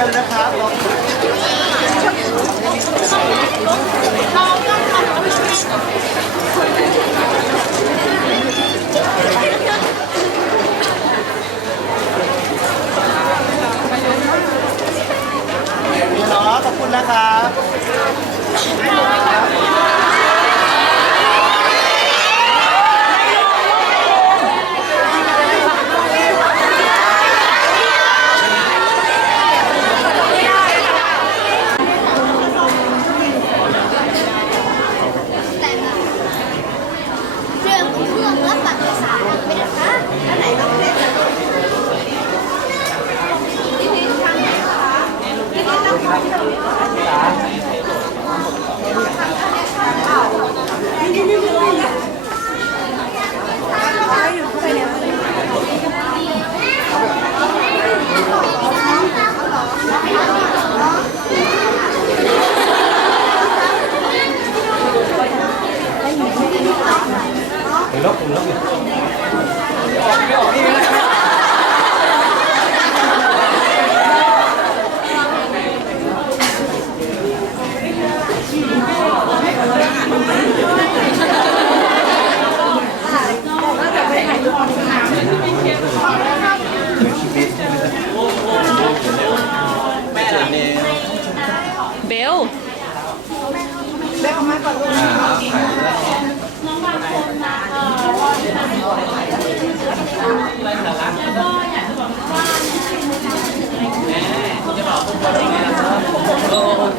เที่ยวนะครับ เนาะขอบคุณนะครับ เครื่องเครื่องรับบัตรโดยสารไม่ได้ค่ะอันไหนต้องเล่นนะลูกที่นี่ทางไหนคะที่นี่ต้องข้าที่ตรงนี้ เบ ไม่จะบอกคุณคนนี้แล้วก็คุณ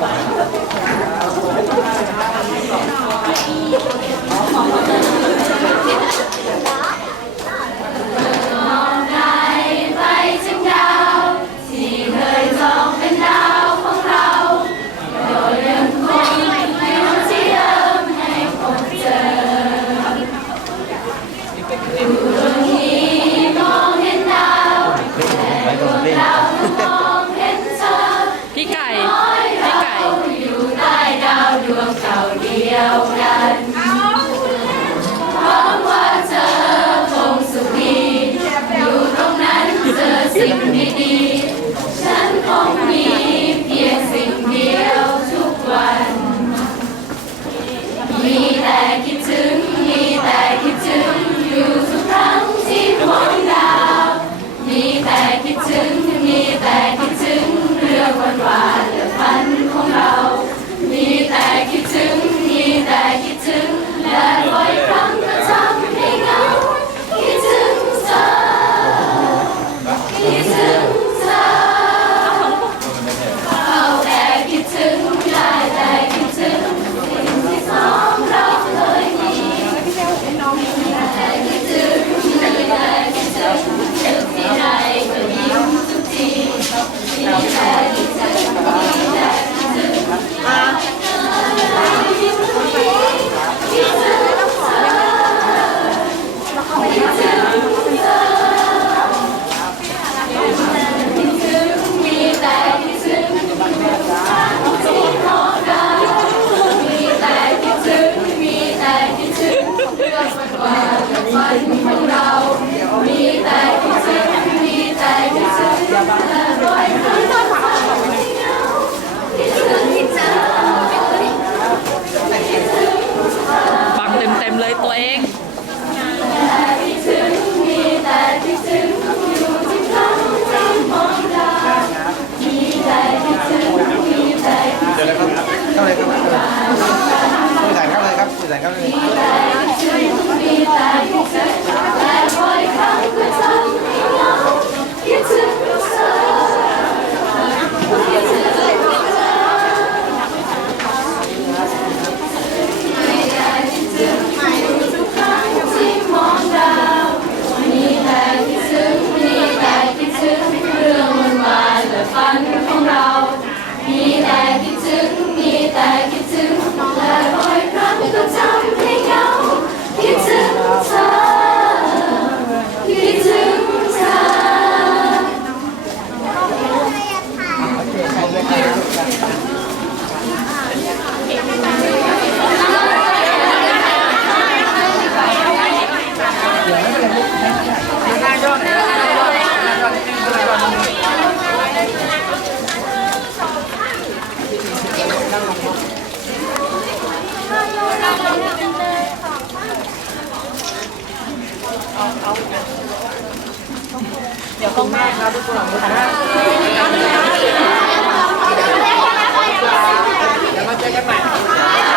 เดี๋ยวกล้องแม่ครับทุกคนแล้วมาเจอกันใหม่